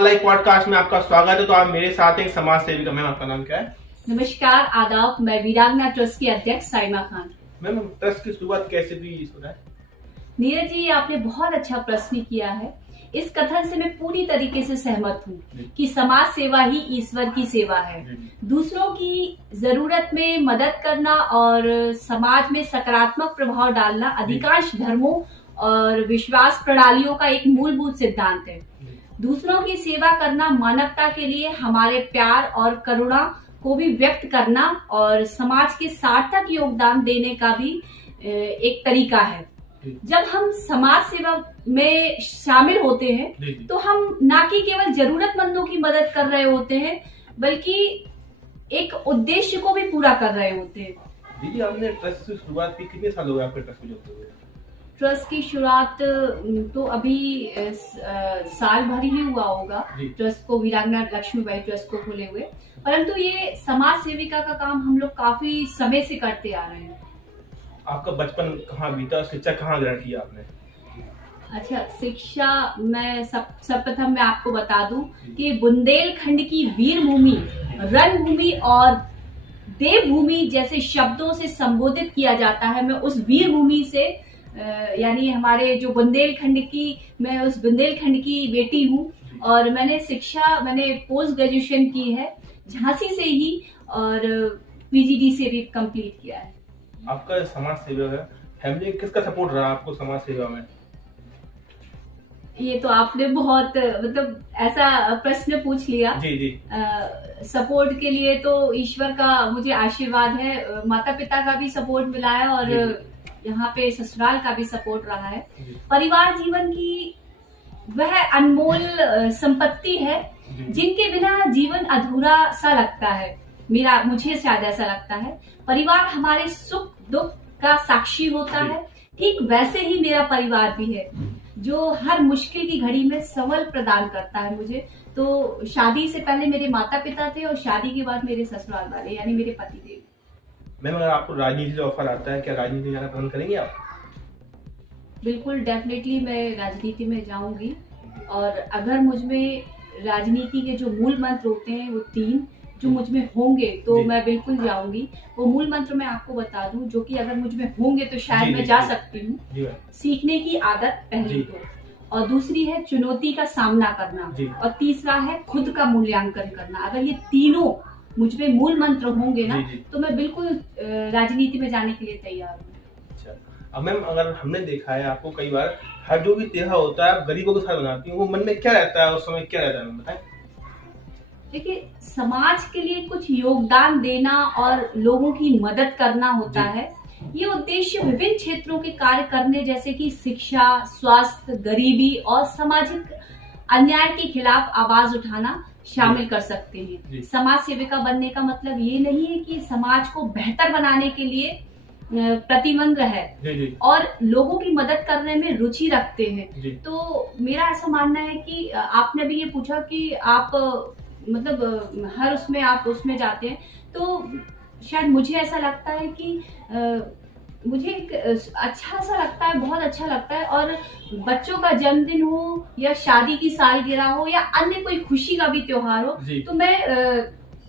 Live podcast में आपका स्वागत है। तो आप मेरे साथ हैं समाज सेविका। मैम, आपका नाम क्या है? नमस्कार, आदाब। मैं वीरांगना ट्रस्ट की अध्यक्ष साइमा खान। मैम, ट्रस्ट की शुरुआत कैसे हुई सुना है? नीरज जी, आपने बहुत अच्छा प्रश्न किया है। इस कथन से मैं पूरी तरीके से सहमत हूँ कि समाज सेवा ही ईश्वर की सेवा है। दूसरों की जरूरत में मदद करना और समाज में सकारात्मक प्रभाव डालना अधिकांश धर्मों और विश्वास प्रणालियों का एक मूलभूत सिद्धांत है। दूसरों की सेवा करना मानवता के लिए हमारे प्यार और करुणा को भी व्यक्त करना और समाज के सार्थक योगदान देने का भी एक तरीका है। जब हम समाज सेवा में शामिल होते हैं तो हम न कि केवल जरूरतमंदों की मदद कर रहे होते हैं, बल्कि एक उद्देश्य को भी पूरा कर रहे होते हैं। दीदी, आपने ट्रस्ट की शुरुआत की, कितने साल हो गए आपके ट्रस्ट में जुड़ते हुए? ट्रस्ट की शुरुआत तो अभी साल भर ही हुआ होगा ट्रस्ट को, वीरांगना लक्ष्मीबाई ट्रस्ट को खोले हुए। परंतु ये समाज सेविका का काम हम लोग काफी समय से करते आ रहे हैं। आपका बचपन कहाँ बीता, शिक्षा कहाँ ग्रहण किया आपने? अच्छा, शिक्षा मैं सर्वप्रथम मैं आपको बता दूं कि बुंदेलखंड की वीर भूमि, रणभूमि और देवभूमि जैसे शब्दों से संबोधित किया जाता है। मैं उस वीर भूमि से यानी हमारे जो बुंदेलखंड की, मैं उस बुंदेलखंड की बेटी हूँ और मैंने पोस्ट ग्रेजुएशन की है झांसी से ही और पीजीडी से भी कंप्लीट किया है। आपका समाज सेवा है, फैमिली किसका सपोर्ट रहा आपको समाज सेवा में? ये तो आपने बहुत ऐसा प्रश्न पूछ लिया। जी। सपोर्ट के लिए तो ईश्वर का मुझे आशीर्वाद है, माता पिता का भी सपोर्ट मिला है और यहाँ पे ससुराल का भी सपोर्ट रहा है। परिवार जीवन की वह अनमोल संपत्ति है जिनके बिना जीवन अधूरा सा लगता है। मुझे शायद ऐसा लगता है। परिवार हमारे सुख दुख का साक्षी होता है। ठीक वैसे ही मेरा परिवार भी है जो हर मुश्किल की घड़ी में सबल प्रदान करता है मुझे। तो शादी से पहले मेरे माता पिता थे और शादी के बाद मेरे ससुराल वाले यानी मेरे पति थे। मैम, अगर आपको राजनीति से ऑफर आता है, क्या राजनीति जाना पसंद करेंगे आप? बिल्कुल, डेफिनेटली मैं राजनीति में जाऊंगी। और अगर मुझ में राजनीति के जो मूल मंत्र होते हैं वो 3 जो मुझ में होंगे तो मैं बिल्कुल जाऊंगी। वो मूल मंत्र मैं आपको बता दूं, जो कि अगर मुझ में होंगे तो शायद मैं जा सकती हूँ। सीखने की आदत पहली तो, और दूसरी है चुनौती का सामना करना, और तीसरा है खुद का मूल्यांकन करना। अगर ये तीनों मुझ में मूल मंत्र होंगे ना तो मैं बिल्कुल राजनीति में जाने के लिए तैयार हूँ। अच्छा, अब मैम, अगर हमने देखा है आपको कई बार हर जो भी त्योहार होता है आप गरीबों के साथ बनाती हूँ, वो मन में क्या रहता है, उस समय क्या रहता है, बताएं। देखिए, समाज के लिए कुछ योगदान देना और लोगों की मदद करना होता है। ये उद्देश्य विभिन्न क्षेत्रों के कार्य करने जैसे कि शिक्षा, स्वास्थ्य, गरीबी और सामाजिक अन्याय के खिलाफ आवाज उठाना शामिल कर सकते हैं। समाज सेविका बनने का मतलब ये नहीं है कि समाज को बेहतर बनाने के लिए प्रतिबंध है और लोगों की मदद करने में रुचि रखते हैं। तो मेरा ऐसा मानना है कि आपने भी ये पूछा कि आप हर उसमें आप उसमें जाते हैं, तो शायद मुझे ऐसा लगता है कि मुझे एक अच्छा सा लगता है, बहुत अच्छा लगता है। और बच्चों का जन्मदिन हो या शादी की सालगिरह हो या अन्य कोई खुशी का भी त्योहार हो, तो मैं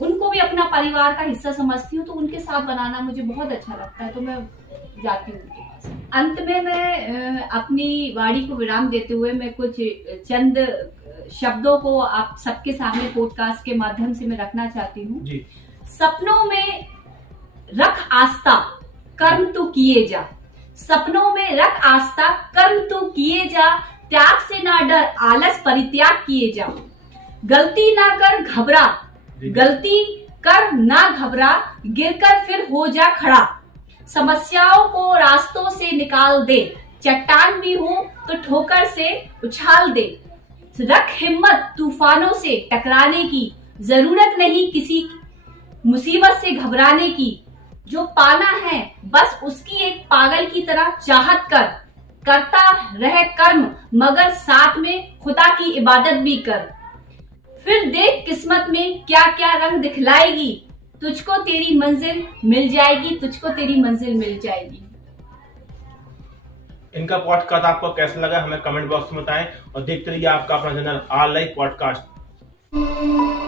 उनको भी अपना परिवार का हिस्सा समझती हूँ, तो उनके साथ बनाना मुझे बहुत अच्छा लगता है, तो मैं जाती हूँ उनके पास। अंत में मैं अपनी वाणी को विराम देते हुए मैं कुछ चंद शब्दों को आप सबके सामने पॉडकास्ट के माध्यम से मैं रखना चाहती हूँ। सपनों में रख आस्था, कर्म तू किए जा। सपनों में रख आस्था, कर्म तू किए जा। त्याग से ना डर, आलस परित्याग किए जा। गलती ना कर घबरा, गलती कर ना घबरा, गिरकर फिर हो जा खड़ा। समस्याओं को रास्तों से निकाल दे, चट्टान भी हो तो ठोकर से उछाल दे। रख हिम्मत तूफानों से टकराने की, जरूरत नहीं किसी मुसीबत से घबराने की। जो पाना है बस उसकी एक पागल की तरह चाहत कर। करता रह कर्म मगर साथ में खुदा की इबादत भी कर। फिर देख किस्मत में क्या क्या रंग दिखलाएगी। तुझको तेरी मंजिल मिल जाएगी, तुझको तेरी मंजिल मिल जाएगी। इनका पॉडकास्ट आपको कैसा लगा हमें कमेंट बॉक्स में बताएं और देखते रहिए आपका अपना चैनल ऑल लाइव पॉडकास्ट। है।